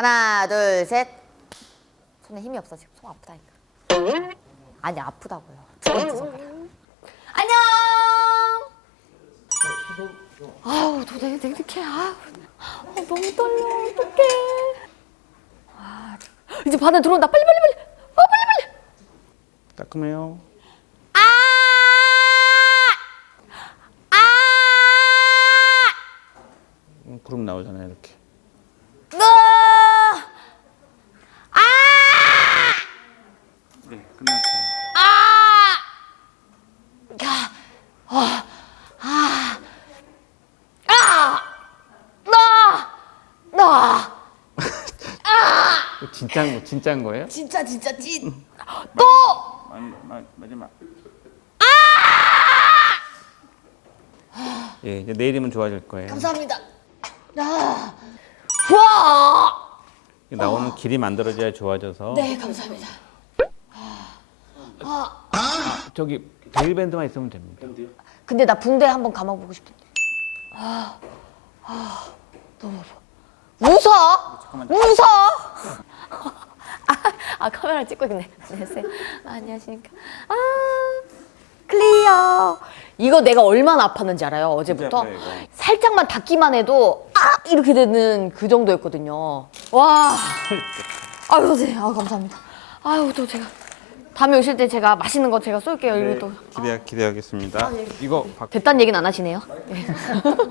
하나, 둘, 셋. 손에 힘이 없어 지금 손 아프다니까. 아니 아프다고요. 두 번째 손가락. 안녕. 아우 도대체. 아우 아, 너무 떨려. 어떡해. 아, 이제 반에 들어온다. 빨리 빨리 빨리. 어 빨리 빨리. 따끔해요. 아! 아! 음, 구름 나오잖아요 이렇게. 으! 아! 네 끝났어요. 아! 야, 아, 아, 아, 나, 나, 이거 진짜인 거 진짜인 거예요? 진짜 진짜 찐. 또, 마, 마지막. 예 이제 내일이면 좋아질 거예요. 감사합니다. 아, 와, 나오는 길이 만들어져야 좋아져서. 네 감사합니다. 저기 데일 밴드만 있으면 됩니다. 근데 나 붕대 한번 감아보고 싶은데. 아, 아, 너무 아파. 웃어? 웃어? 아, 아, 카메라 찍고 있네. 안녕하세요. 아, 안녕하십니까. 아, 클리어. 이거 내가 얼마나 아팠는지 알아요? 어제부터? 아파요, 이거. 살짝만 닿기만 해도 아 이렇게 되는 그 정도였거든요. 와. 아유 선생님, 아 감사합니다. 아유 또 제가 다음에 오실 때 제가 맛있는 거 제가 쏠게요. 또 기대 기대하겠습니다. 이거 바, 됐단 얘기는 안 하시네요. 예.